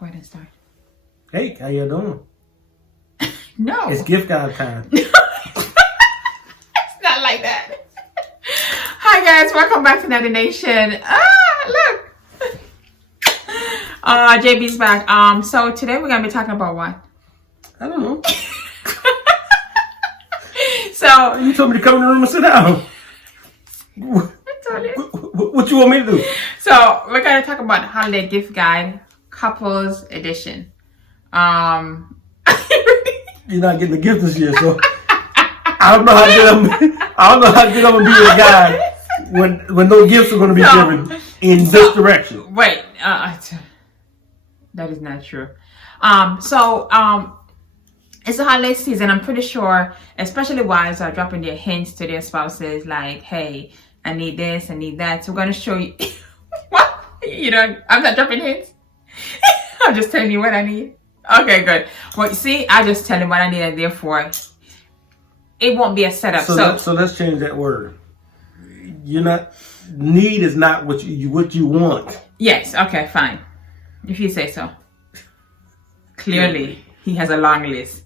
Go ahead and start. Hey, how you doing? No. It's gift guide time. It's not like that. Hi guys, welcome back to Nattie Nation. Look. JB's back. So today we're gonna be talking about what? I don't know. So You told me to come in the room and sit down. What you want me to do? So we're gonna talk about holiday gift guide, couples edition. You're not getting the gift this year, so I don't know how good I'm gonna be a guy when no gifts are gonna be given in this direction. Wait, that is not true. It's a holiday season. I'm pretty sure, especially wives are dropping their hints to their spouses, like, "Hey, I need this, I need that." So we're gonna show you. What? You know, I'm not dropping hints. I'm just telling you what I need. Okay, good. Well, you see, I just tell him what I need, and therefore, it won't be a setup. So let's change that word. Need is not what you want. Yes. Okay. Fine. If you say so. Clearly, he has a long list.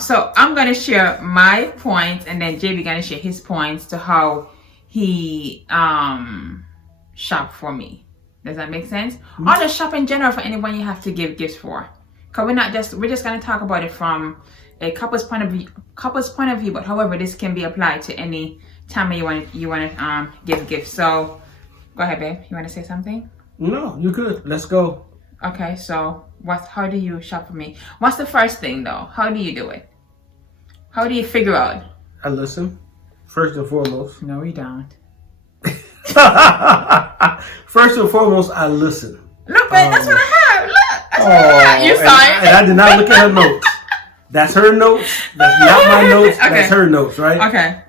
So I'm gonna share my points, and then JB gonna share his points to how he shop for me. Does that make sense? Mm-hmm. Or just shop in general for anyone you have to give gifts for. Cause we're just gonna talk about it from a couple's point of view. But however, this can be applied to any time you want to give gifts. So go ahead, babe. You want to say something? No, you good. Let's go. Okay. So how do you shop for me? What's the first thing though? How do you do it? How do you figure out? I listen. First and foremost. No, you don't. First and foremost, I listen. Look, babe, that's what I have. Look, that's what I have. You saw it. And I did not look at her notes. That's her notes. That's not my notes. Okay. That's her notes, right? Okay.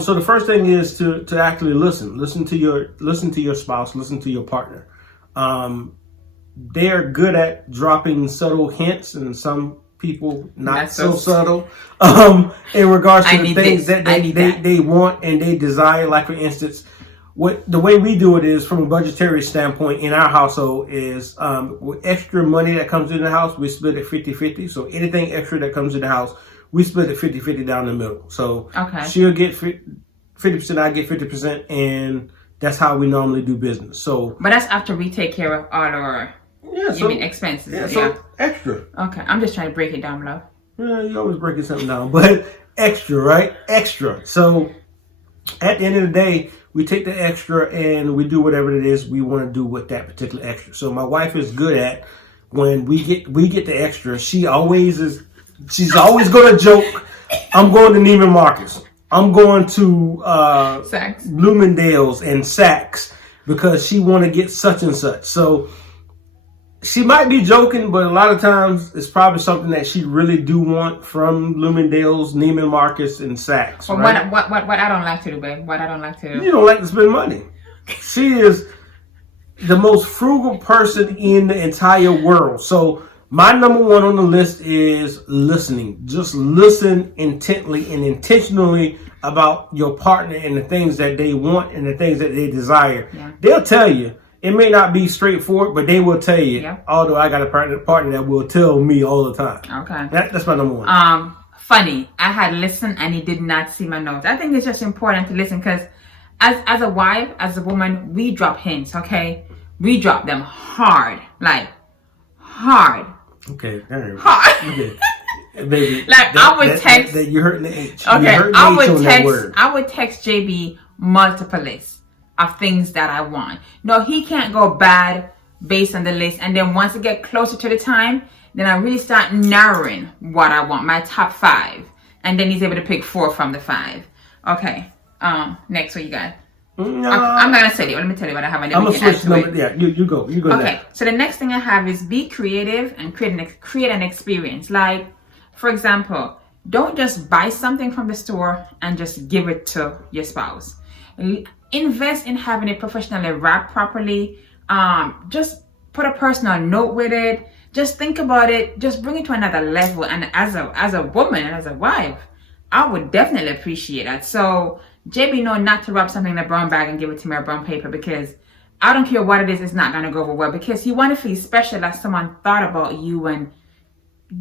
So the first thing is to actually listen. Listen to your spouse. Listen to your partner. They're good at dropping subtle hints, and some people not so subtle. In regards to the things that they want and they desire. Like for instance, the way we do it is from a budgetary standpoint in our household is with extra money that comes in the house, we split it 50-50. So anything extra that comes in the house, we split it 50-50 down the middle. So she'll get 50%, I get 50%, and that's how we normally do business. So, but that's after we take care of all our expenses. Yeah, so extra. Okay, I'm just trying to break it down, love. Yeah, you're always breaking something down, but extra, right? Extra. So at the end of the day, we take the extra and we do whatever it is we want to do with that particular extra. So my wife is good at when we get the extra. She's always going to joke. I'm going to Neiman Marcus. I'm going to Saks. Bloomingdale's and Saks because she want to get such and such. So she might be joking, but a lot of times it's probably something that she really do want from Bloomingdale's, Neiman Marcus, and Saks. Well, right? What I don't like to do, babe. What I don't like to do. You don't like to spend money. She is the most frugal person in the entire world. So my number one on the list is listening. Just listen intently and intentionally about your partner and the things that they want and the things that they desire. Yeah. They'll tell you. It may not be straightforward, but they will tell you. Yeah. Although I got a partner that will tell me all the time. Okay. That's my number one. Funny. I had listened and he did not see my notes. I think it's just important to listen because as a wife, as a woman, we drop hints, okay? We drop them hard. Like, hard. Okay. Hard. Okay. Baby. Like, I would text. You're hurting the H. Okay. I would text JB multiple lists of things that I want. No, he can't go bad based on the list. And then once it get closer to the time, then I really start narrowing what I want, my top 5. And then he's able to pick 4 from the 5. Okay. Next, what you got? No. I'm not gonna say it. Let me tell you what I have. And then I'm gonna switch number. Yeah, you go. You go. Okay. So the next thing I have is be creative and create an experience. Like, for example, don't just buy something from the store and just give it to your spouse. Invest in having it professionally wrapped properly. Just put a personal note with it. Just think about it. Just bring it to another level. And as a woman and as a wife, I would definitely appreciate that. So JB know not to wrap something in a brown bag and give it to me in a brown paper because I don't care what it is, it's not going to go over well because you want to feel special that someone thought about you and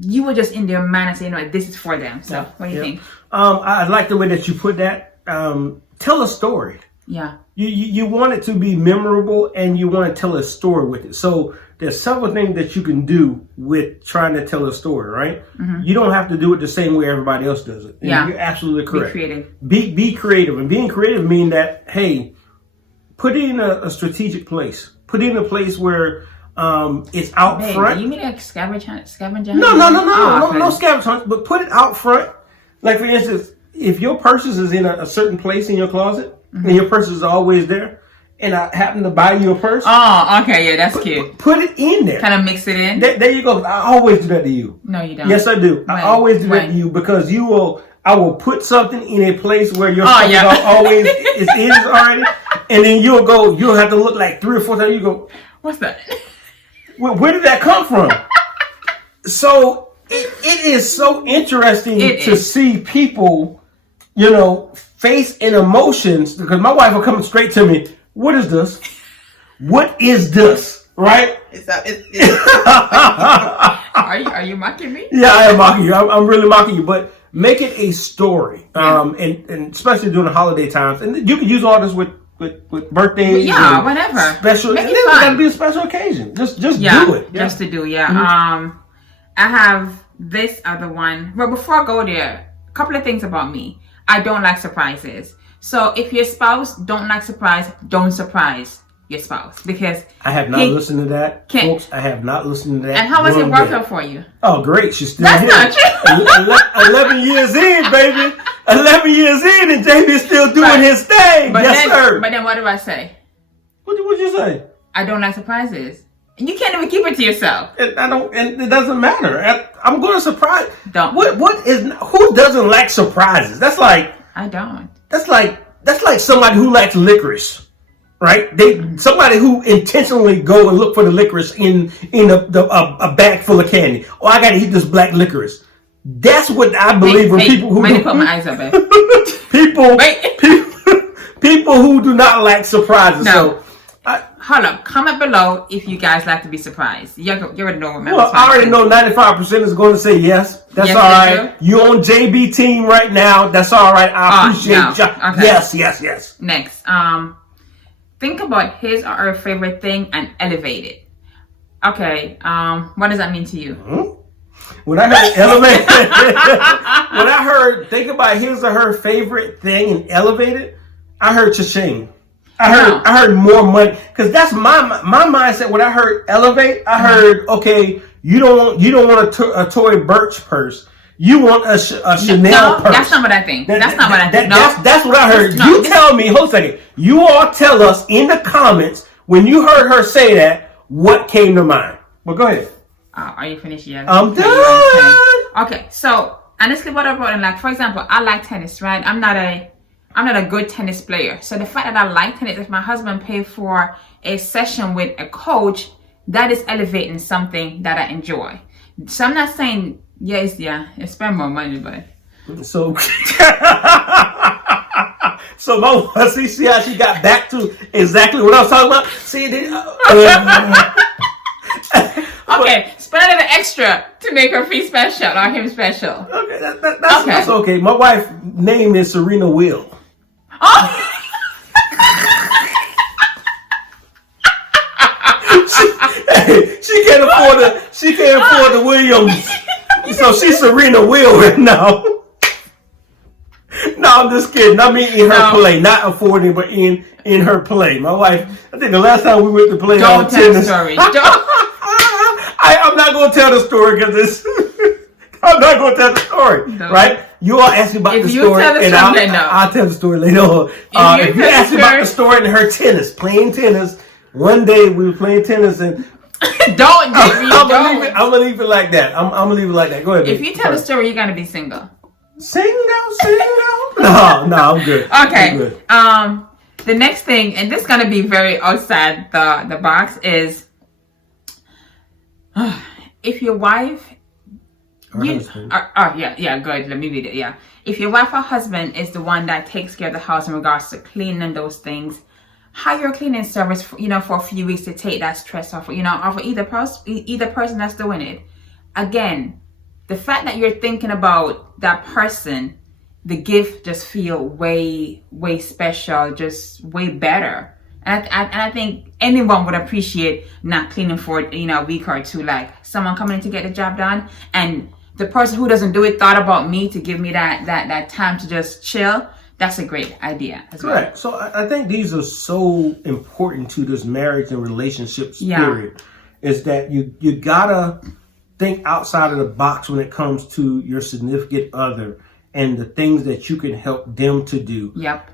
you were just in their mind and saying, this is for them. So what do you think? I like the way that you put that. Tell a story. Yeah. You want it to be memorable and you want to tell a story with it. So there's several things that you can do with trying to tell a story, right? Mm-hmm. You don't have to do it the same way everybody else does it. Yeah. You're absolutely correct. Be creative. Be creative. And being creative means that, hey, put it in a strategic place. Put it in a place where it's out front. Do you mean like scavenger hunt? No scavenger hunt. But put it out front. Like for instance, if your purses is in a certain place in your closet, mm-hmm. and your purse is always there, and I happen to buy you a purse. Oh, okay, yeah, that's cute. Put it in there. Kind of mix it in. There you go. I always do that to you. No, you don't. Yes, I do. I always do that to you because I will put something in a place where your stuff is always is already, and then you'll have to look like 3 or 4 times. You go, what's that? Where did that come from? So it is so interesting to see people, face and emotions, because my wife will come straight to me. What is this? What is this? Right? Are you mocking me? Yeah, I am mocking you. I'm really mocking you. But make it a story, and especially during the holiday times. And you can use all this with birthdays. Yeah, whatever. Special. It doesn't got to be a special occasion. Just do it. Yeah. Just to do. Yeah. Mm-hmm. I have this other one. But before I go there, a couple of things about me. I don't like surprises. So if your spouse don't like surprise, don't surprise your spouse because I have not listened to that, folks. I have not listened to that. And how was it working for you? Oh, great! She's still here. That's not true. 11 years in, baby. 11 years in, and JB's still doing his thing. Sir. But then what do I say? What did you say? I don't like surprises. And you can't even keep it to yourself. And it doesn't matter. I'm going to surprise. Don't. Who doesn't like surprises? That's like. I don't. That's like somebody who likes licorice, right? Somebody who intentionally go and look for the licorice in a bag full of candy. Oh, I got to eat this black licorice. That's what I believe when people who. Let me put my eyes up, babe. people who do not like surprises. No. So, hold up. Comment below if you guys like to be surprised. You already know what I already know 95% is going to say yes. That's all right. You're on JB team right now. That's all right. I appreciate you. Okay. Yes. Next. Think about his or her favorite thing and elevate it. Okay. What does that mean to you? Hmm? When I heard elevate, think about his or her favorite thing and elevate it, I heard cha-ching. I heard more money, because that's my mindset. When I heard elevate, I heard, okay, you don't want a Tory Burch purse. You want a Chanel purse. That's not what I think. That's not what I think. That's what I heard. Tell me, hold a second. You all tell us in the comments when you heard her say that, what came to mind. Well, go ahead. Are you finished yet? I'm done. Okay, so honestly, what about like, for example, I like tennis, right? I'm not a good tennis player. So the fact that I like tennis, if my husband paid for a session with a coach, that is elevating something that I enjoy. So I'm not saying, spend more money, but. So see how she got back to exactly what I was talking about? See, okay, spend a little extra to make her feel special or him special. Okay, that's okay. My wife's name is Serena Will. Oh. she can't afford the Williams, so she's Serena Will right now. No, I'm just kidding. I mean in her play, not affording, but in her play. My wife, I think the last time we went to play don't tell tennis, the story. I'm not going to tell the story because it's. I'm not going to tell the story, right? You all ask me about the story, and I'll tell the story later on. If you ask me about the story and her playing tennis, one day we were playing tennis and. I'm gonna leave it like that. I'm gonna leave it like that. Go ahead. If you tell the story, you're gonna be single. Single? No, I'm good. Okay. I'm good. The next thing, and this is gonna be very outside the box, is if your wife. Good. Let me read it. Yeah. If your wife or husband is the one that takes care of the house in regards to cleaning and those things, hire a cleaning service, for a few weeks to take that stress off, off of either person that's doing it. Again, the fact that you're thinking about that person, the gift just feel way, way special, just way better. And I think anyone would appreciate not cleaning for, a week or two, like someone coming in to get the job done. And the person who doesn't do it thought about me to give me that time to just chill. That's a great idea as well. Correct. So I think these are so important to this marriage and relationship spirit, is that you gotta think outside of the box when it comes to your significant other and the things that you can help them to do. Yep.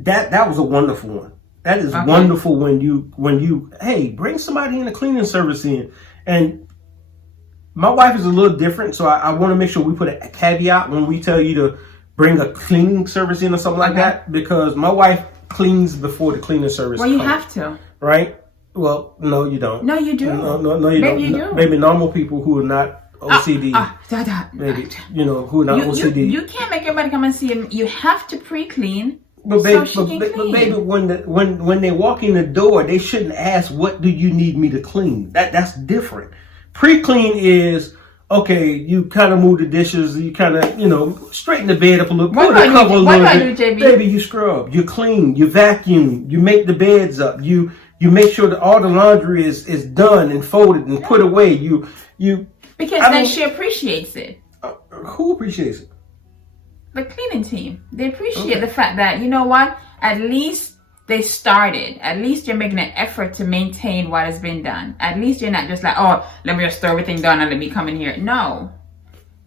That was a wonderful one. That is wonderful when you hey, bring somebody in a cleaning service in. And my wife is a little different, so I want to make sure we put a caveat when we tell you to bring a cleaning service in or something like that, because my wife cleans before the cleaning service comes. You have to. Right? Well, no, you don't. No, you do. No, you don't. You do. Maybe normal people who are not OCD. Maybe, who are not OCD. You can't make everybody come and see him. You have to pre-clean. But baby, when they walk in the door, they shouldn't ask, "What do you need me to clean?" That's different. Pre-clean is, okay, you kind of move the dishes, you kind of, straighten the bed up a little, put the cover a little bit. Baby, you scrub, you clean, you vacuum, you make the beds up, you make sure that all the laundry is done and folded and put away. Because then she appreciates it. Who appreciates it? The cleaning team. They appreciate the fact that, you know what, at least they started. At least you're making an effort to maintain what has been done. At least you're not just like, oh, let me just throw everything done and let me come in here. No.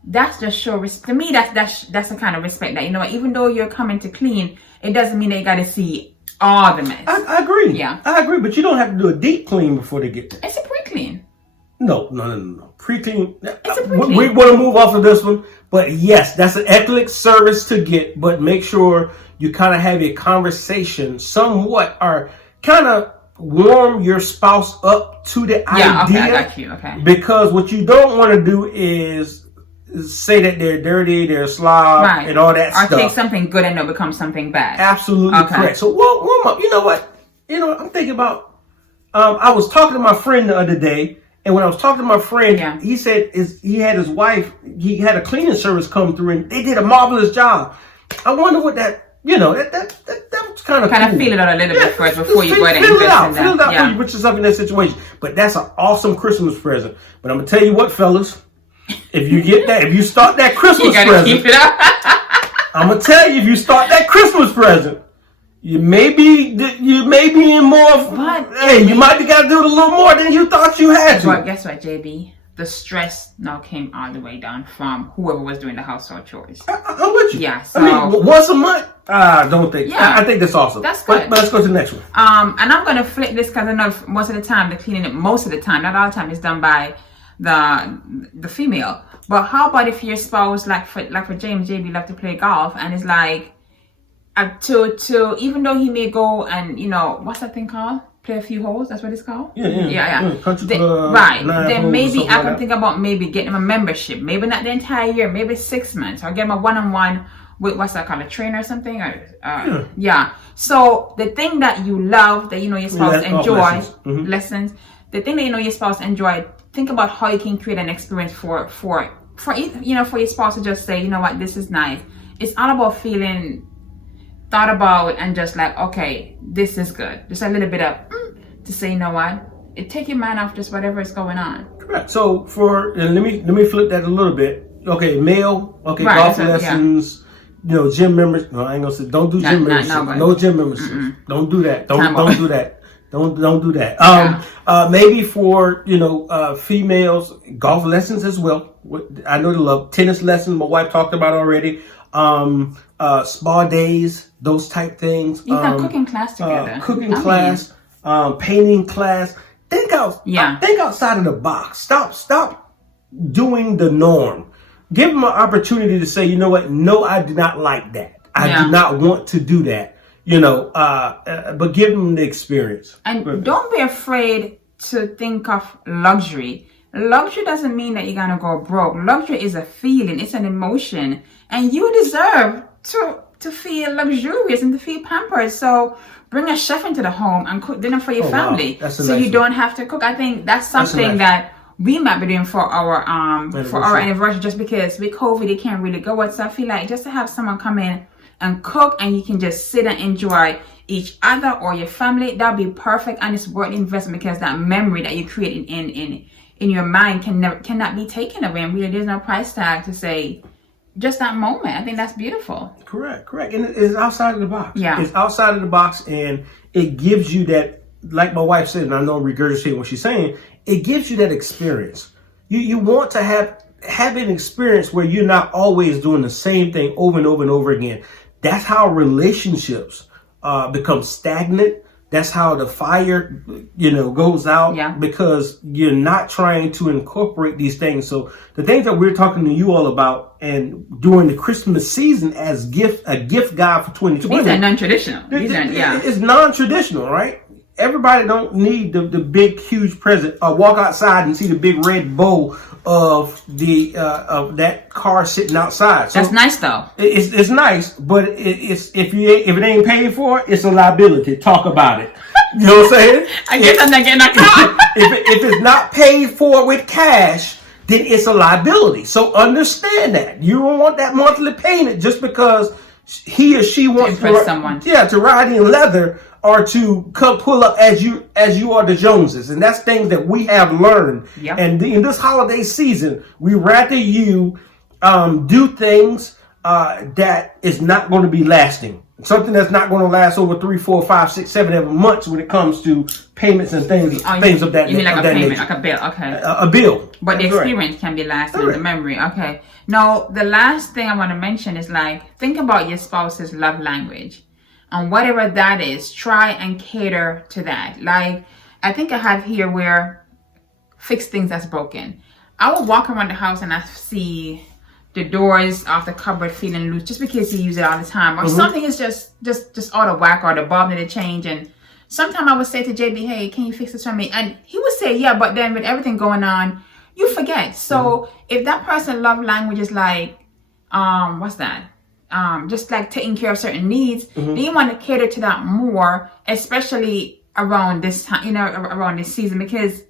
That's just show to me, that's the kind of respect that, even though you're coming to clean, it doesn't mean they gotta see all the mess. I agree. Yeah. I agree, but you don't have to do a deep clean before they get there. It's a pre-clean. No. Pre-clean. It's a pre-clean. We want to move off of this one, but yes, that's an excellent service to get, but make sure you kind of have a conversation somewhat, or kind of warm your spouse up to the idea. Okay, I got you. Okay. Because what you don't want to do is say that they're dirty, they're slob, and all that stuff. Or take something good and it'll become something bad. Absolutely correct. So warm up. You know what? I'm thinking about, I was talking to my friend the other day, and when I was talking to my friend, he said he had his wife, he had a cleaning service come through, and they did a marvelous job. I wonder what that was kind of cool. Feel it out a little bit first before you go ahead and invest in that. Feel it out before you put yourself in that situation. But that's an awesome Christmas present. But I'm going to tell you what, fellas, if you get that, if you start that Christmas present, keep it up. I'm going to tell you, if you start that Christmas present, you may be in more of, you might have got to do it a little more than you thought you had to. But guess what, JB? The stress now came all the way down from whoever was doing the household chores. I'm with you. Yeah. So, I mean, once a month, I don't think. Yeah. I think that's awesome. That's good. But let's go to the next one. And I'm going to flip this because I know most of the time the cleaning, most of the time, not all the time, is done by the female. But how about if your spouse, like for James, JB love to play golf, and it's like, to even though he may go and what's that thing called? Play a few holes. That's what it's called. Yeah. Country club, right. Then maybe I can think about maybe getting him a membership. Maybe not the entire year. Maybe 6 months. Or get him a one-on-one with what's that called, a trainer or something. Or So the thing that you love, that your spouse enjoy, lessons. The thing that your spouse enjoy. Think about how you can create an experience for your spouse to just say, you know what, this is nice. It's all about feeling thought about and just like, okay, this is good. Just a little bit of to say, you know what, it take your mind off just whatever is going on. Correct. So let me flip that a little bit. Okay, male. Okay, golf lessons. Gym members. No, I ain't gonna say don't do gym membership. No gym membership. Don't do that. Don't do that. Don't do that. Maybe for females, golf lessons as well. I know they love tennis lessons. My wife talked about already. Spa days, those type things. You got cooking class together. Class, painting class. Think outside of the box. Stop doing the norm. Give them an opportunity to say, you know what? No, I do not like that. I do not want to do that. But give them the experience. And don't be afraid to think of luxury. Luxury doesn't mean that you're gonna go broke. Luxury is a feeling, it's an emotion, and you deserve to feel luxurious and to feel pampered. So bring a chef into the home and cook dinner for your family, so you don't have to cook. I think that's something that we might be doing for our anniversary, just because with COVID you can't really go out. So I feel like just to have someone come in and cook, and you can just sit and enjoy each other or your family, that'd be perfect. And it's worth the investment, because that memory that you create in your mind cannot be taken away. And really, there's no price tag to say just that moment. I think that's beautiful. Correct. And it's outside of the box. Yeah. It's outside of the box, and it gives you that, like my wife said, and I know I'm regurgitating what she's saying, it gives you that experience. You want to have an experience where you're not always doing the same thing over and over and over again. That's how relationships become stagnant. That's how the fire, goes out, because you're not trying to incorporate these things. So the things that we're talking to you all about, and during the Christmas season as a gift guide for 2020. These are non-traditional. It's non-traditional, right? Everybody don't need the big, huge present. Walk outside and see the big red bow of that car sitting outside. So that's nice though. It's nice, but it's if it ain't paid for, it's a liability. Talk about it. You know what I'm saying? I guess I'm not getting a car. If it's not paid for with cash, then it's a liability. So understand that. You don't want that monthly payment just because he or she wants to impress someone. Yeah, to ride in leather, or to come pull up as you are the Joneses. And that's things that we have learned. Yep. And in this holiday season, we rather you do things that is not going to be lasting. Something that's not going to last over 3, 4, 5, 6, 7 months when it comes to payments and things of that nature. You mean like a payment, like a bill, okay. A bill. But the experience can be lasting, the memory, okay. Now, the last thing I want to mention is, like, think about your spouse's love language. And whatever that is, try and cater to that. Like, I think I have here where fix things that's broken. I will walk around the house and I see the doors off the cupboard feeling loose just because you use it all the time. Or something is just out of whack, or the bulb needed to change. And sometimes I would say to JB, hey, can you fix this for me? And he would say, yeah, but then with everything going on, you forget. So if that person's love language is like, what's that? Just like taking care of certain needs, then you want to cater to that more, especially around this time, around this season, because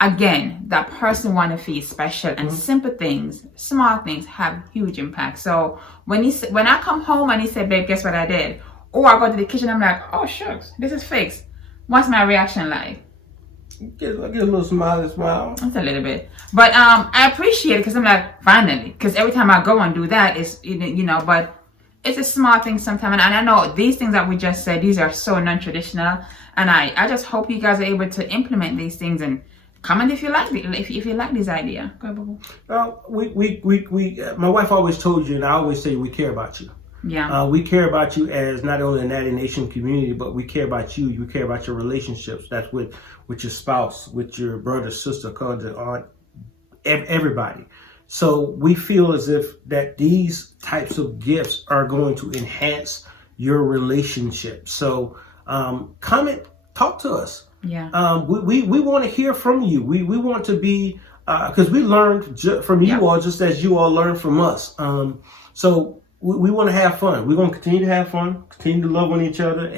again, that person want to feel special, and simple things, small things have huge impact. So when I come home and he said, babe, guess what I did? Or I go to the kitchen, I'm like, oh shucks, this is fixed. What's my reaction like? Get a little smile. That's a little bit. But I appreciate it, because I'm like, finally, because every time I go and do that, it's, but it's a small thing sometimes. And I know these things that we just said, these are so non-traditional. And I just hope you guys are able to implement these things, and comment if you like if you like this idea. Go ahead, Boo. Well, we my wife always told you, and I always say, we care about you. Yeah. We care about you as not only the Nattie Nation community, but we care about you. You care about your relationships. That's with your spouse, with your brother, sister, cousin, aunt, everybody. So we feel as if that these types of gifts are going to enhance your relationship. So comment, talk to us. Yeah. We want to hear from you. We want to be, because we learned from you all just as you all learned from us. So we want to have fun. We're going to continue to have fun, continue to love on each other,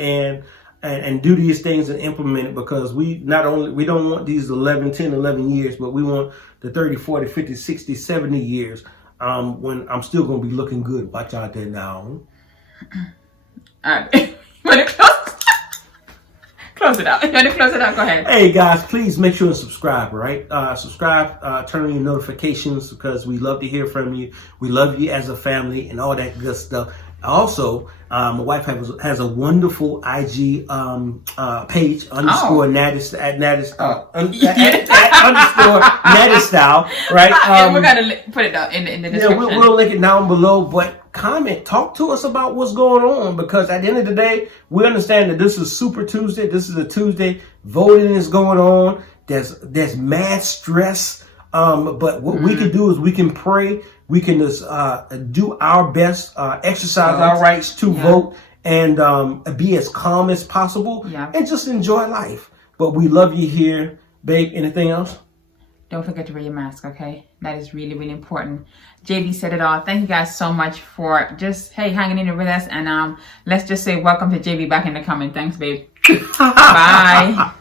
and do these things and implement it, because we don't want these 10, 11 years, but we want the 30, 40, 50, 60, 70 years when I'm still going to be looking good. Watch out there now. All right. Close it out. You want to close it out? Go ahead. Hey guys, please make sure to subscribe, right? Subscribe, turn on your notifications, because we love to hear from you. We love you as a family and all that good stuff. Also, my wife has a wonderful IG page underscore Nattie at Nattie underscore Nattie style, right? And we're gonna put it in the description. Yeah, we'll link it down below. But comment, talk to us about what's going on, because at the end of the day, we understand that this is Super Tuesday. This is a Tuesday. Voting is going on. There's mad stress. But what we can do is we can pray. We can just do our best, exercise our rights to vote, and be as calm as possible, and just enjoy life. But we love you here, babe. Anything else? don't forget to wear your mask, okay? That is really, really important. JB said it all. Thank you guys so much for just, hey, hanging in there with us. And let's just say welcome to JB back in the comment. Thanks, babe. Bye.